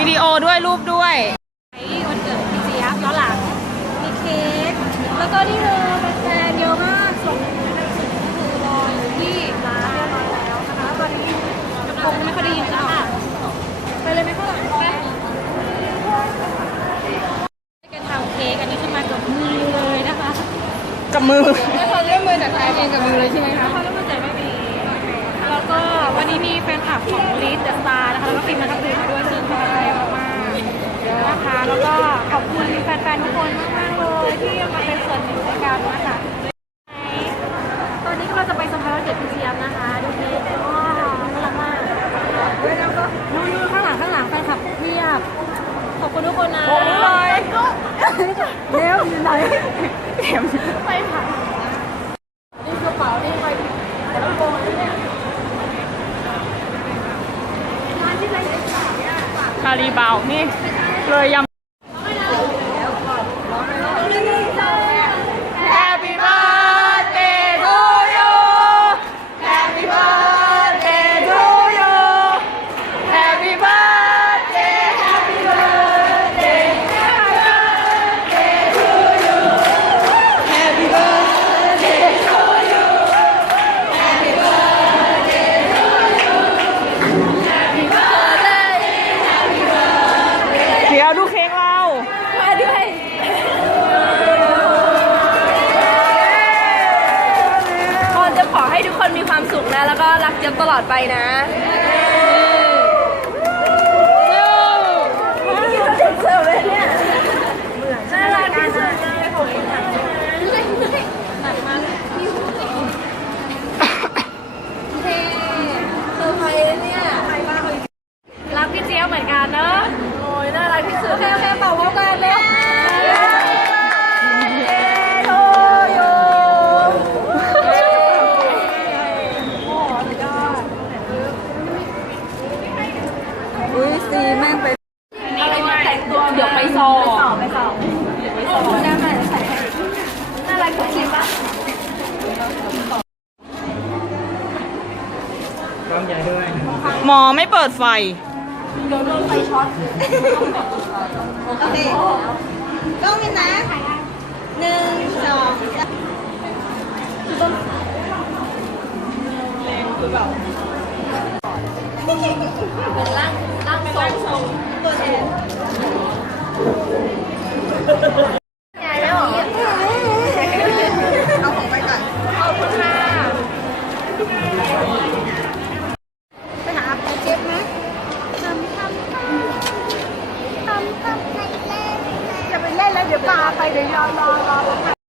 วิดีโอด้วยรูปด้วยวันเกิดพี่เจี๊ยบย้อนหลัง มีเค้ก แล้วก็นี่เลยแฟนเยอะมากส่งคือรออยู่ที่ร้านเรียบร้อยแล้วนะคะตอนนี้คงไม่ค่อยได้ยินแล้วค่ะไปเลยไหมข้างหลังไปกันทำเค้กอันนี้ขึ้นมากับมือเลยนะคะ กับมือไม่เขาเริ่อมมือจากทายเองกับมือเลยใช่ไหมคะเขาเริ่มมือจากไม่มีแล้วก็วันนี้มีแฟนคลับของลิสเดอะสตาร์นะคะแล้วก็ฟิล์มนัทภูมิมาด้วย ซึ่งประทับใจมากๆนะคะแล้วก็ขอบคุณแฟนๆทุกคนมากๆเลยที่มาเป็นส่วนหนึ่งในการนะคะตอนนี้ก็เราจะไปสะพายวันเกิดพี่เจี๊ยบนะคะดูเค้กว้น่ารักมากแล้วก็นู่นข้างหลังข้างหลังแฟนคลับเพียบขอบคุณทุกคนนะผมเลยเร็วอยู่ไหนเข็มไปค่ะนี่กระเป๋านี่ไปกระโปรงนี่เนี่ยร้านที่ไรได้ขายอะ คารีบาวนี่เลยยำ แล้วก็รักเจี๊ยบตลอดไปนะเสิร์ฟเลยเนี่ยน่ารักที่สุดเลยขอบคุณค่ะหนักมากเท่เซอร์ไพรส์เนี่ยรักพี่เจี๊ยบเหมือนกันเนอะโอ้ยน่ารักที่สุดโอเคโอเคเป่าพร้อมกันเร็วโทโย อุ้ยซีแม่งไป อะไรมาแต่งตัวเดี๋ยวไปสอบไปสอบเดี๋ยวไปสอบได้ไหมใส่น่ารักทุกทีป่ะ หมอไม่เปิดไฟ โดนโดนไฟช็อตโอเคกล้องนี่นะหนึ่งสองสามเป็นร่างร่ ไปหาเจ็บไหมทำทำทำทำทำไปเล่นจะไปเล่นแล้วเดี๋ยวปาไปเดี๋ยวรอรอรอ